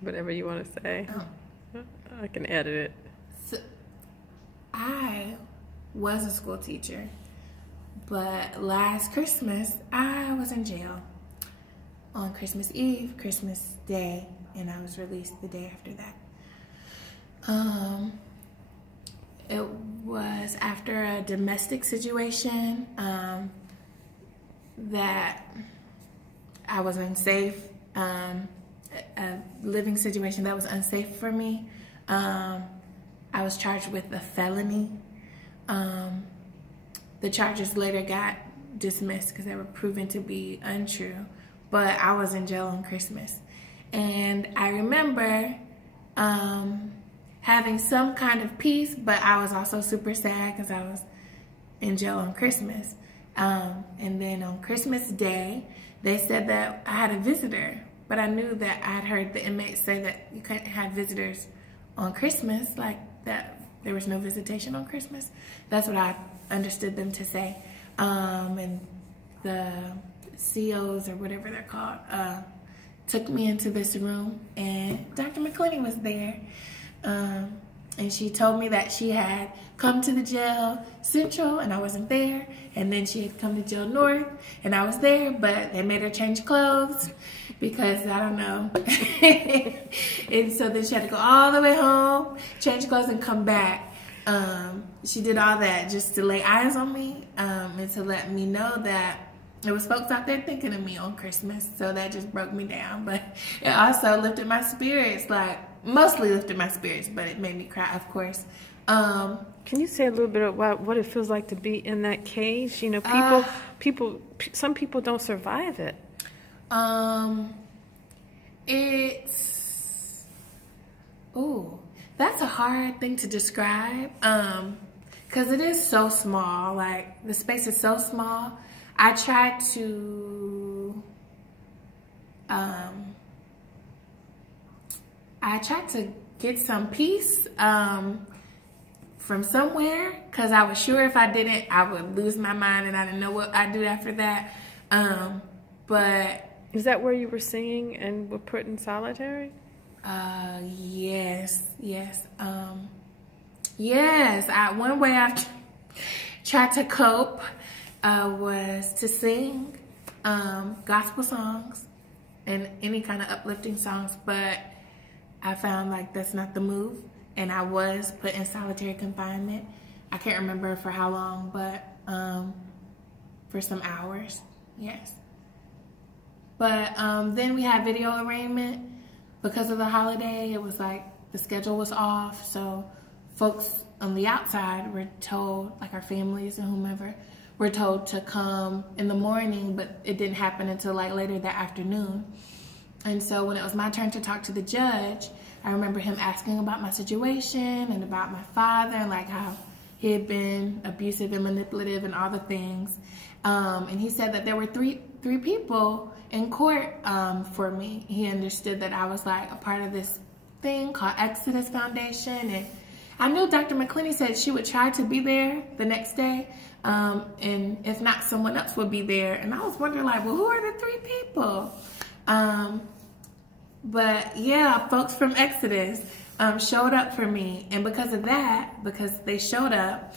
whatever you want to say. Oh. I can edit it. So, I was a school teacher, but last Christmas, I was in jail on Christmas Eve, Christmas Day, and I was released the day after that. It was after a domestic situation that I was unsafe, a living situation that was unsafe for me. I was charged with a felony. The charges later got dismissed because they were proven to be untrue, but I was in jail on Christmas. And I remember having some kind of peace, but I was also super sad because I was in jail on Christmas. And then on Christmas Day, they said that I had a visitor, but I knew that I'd heard the inmates say that you couldn't have visitors on Christmas, like that there was no visitation on Christmas. That's what I understood them to say. And the COs or whatever they're called took me into this room, and Dr. McClinney was there. And she told me that she had come to the jail central and I wasn't there, and then she had come to jail north and I was there, but they made her change clothes because I don't know. And so then she had to go all the way home, change clothes, and come back. She did all that just to lay eyes on me and to let me know that there was folks out there thinking of me on Christmas. So that just broke me down, but it also lifted my spirits, like mostly lifted my spirits, but it made me cry, of course. Can you say a little bit about what it feels like to be in that cage? You know, some people don't survive it. That's a hard thing to describe, because it is so small. Like, the space is so small. I tried to get some peace from somewhere, because I was sure if I didn't, I would lose my mind and I didn't know what I'd do after that. But is that where you were singing and were put in solitary? Yes. One way I've tried to cope was to sing gospel songs and any kind of uplifting songs, but I found like that's not the move, and I was put in solitary confinement. I can't remember for how long, but for some hours, yes. But then we had video arraignment because of the holiday. It was like the schedule was off, so folks on the outside were told, like our families and whomever, were told to come in the morning, but it didn't happen until like later that afternoon. And so when it was my turn to talk to the judge, I remember him asking about my situation and about my father and like how he had been abusive and manipulative and all the things. And he said that there were three people in court for me. He understood that I was like a part of this thing called Exodus Foundation, and I knew Dr. McClinney said she would try to be there the next day, and if not, someone else would be there. And I was wondering, like, well, who are the three people? But yeah, folks from Exodus showed up for me, and because of that, because they showed up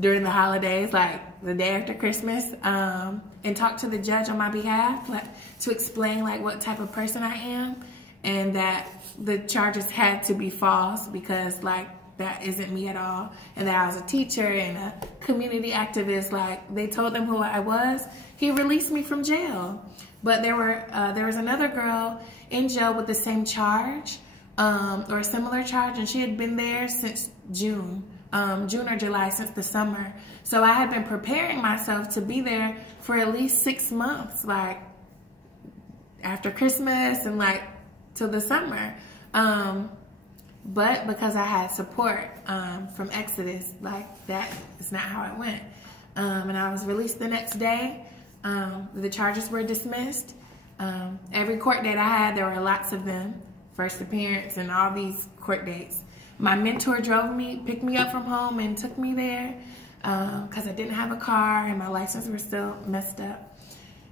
during the holidays, like the day after Christmas, and talked to the judge on my behalf, like to explain like what type of person I am, and that the charges had to be false because like that isn't me at all, and that I was a teacher and a community activist. Like, they told them who I was. He released me from jail, but there was another girl in jail with the same charge or a similar charge, and she had been there since June or July, since the summer. So I had been preparing myself to be there for at least 6 months, like after Christmas and like till the summer. But because I had support from Exodus, like that is not how it went. And I was released the next day. The charges were dismissed. Every court date I had, there were lots of them, first appearance and all these court dates. My mentor drove me, picked me up from home and took me there because I didn't have a car and my license was still messed up.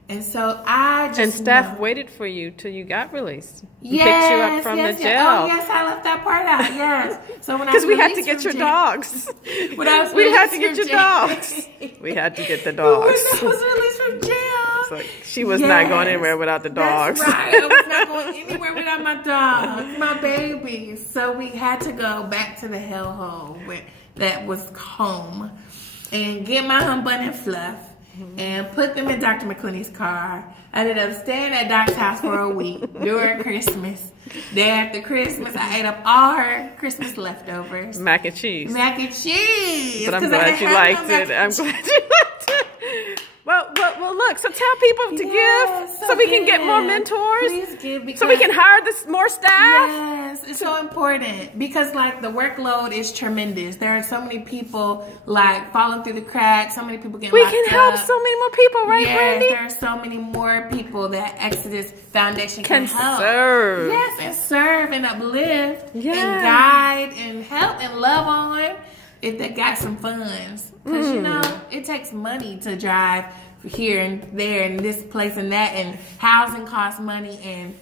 And so I just And staff waited for you till you got released. Yes, picked you up from the jail. Oh, yes, I left that part out. Yes. So when I because we had to get your dogs. When I was we had to get your jail. dogs. We had to get the dogs. When I was released from jail. So she was not going anywhere without the dogs. That's right. I was not going anywhere without my dogs, my babies. So we had to go back to the hellhole that was home and get my humbug and fluff and put them in Dr. McClinney's car. I ended up staying at Doc's house for a week during Christmas. Day after Christmas, I ate up all her Christmas leftovers. Mac and cheese. Mac and cheese. But I'm glad you liked it. I'm glad you liked it. Well, look. So tell people to give, so we can get more mentors. Please give, because so we can hire more staff. Yes, it's so important because like the workload is tremendous. There are so many people like falling through the cracks. So many people getting locked up. We can help so many more people, right, Brandy? Yes, there are so many more people that Exodus Foundation can help. Serve. Yes, and serve and uplift and Yes. guide and help and love on. If they got some funds, because you know it takes money to drive here and there and this place and that, and housing costs money, and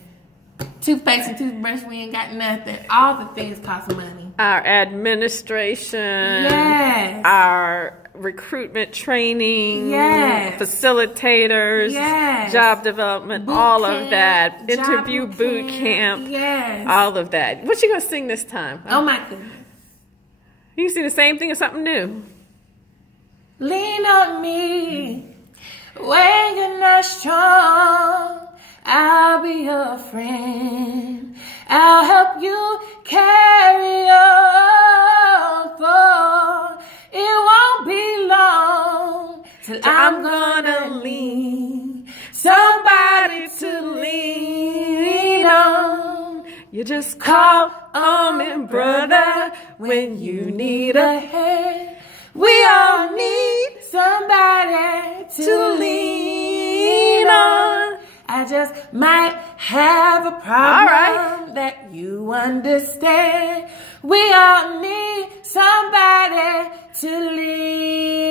toothpaste and toothbrush, we ain't got nothing. All the things cost money. Our administration, yes, our recruitment training, yes, facilitators, yes, job development, boot all camp, of that, interview boot camp, yes, all of that. What you gonna sing this time? Oh my goodness. You can see the same thing or something new. Lean on me when you're not strong. I'll be your friend. I'll help you carry on, for it won't be long till I'm gonna need somebody to lean on. You just call on me, brother, when you need a hand. We all need somebody to lean on. I just might have a problem that you understand. We all need somebody to lean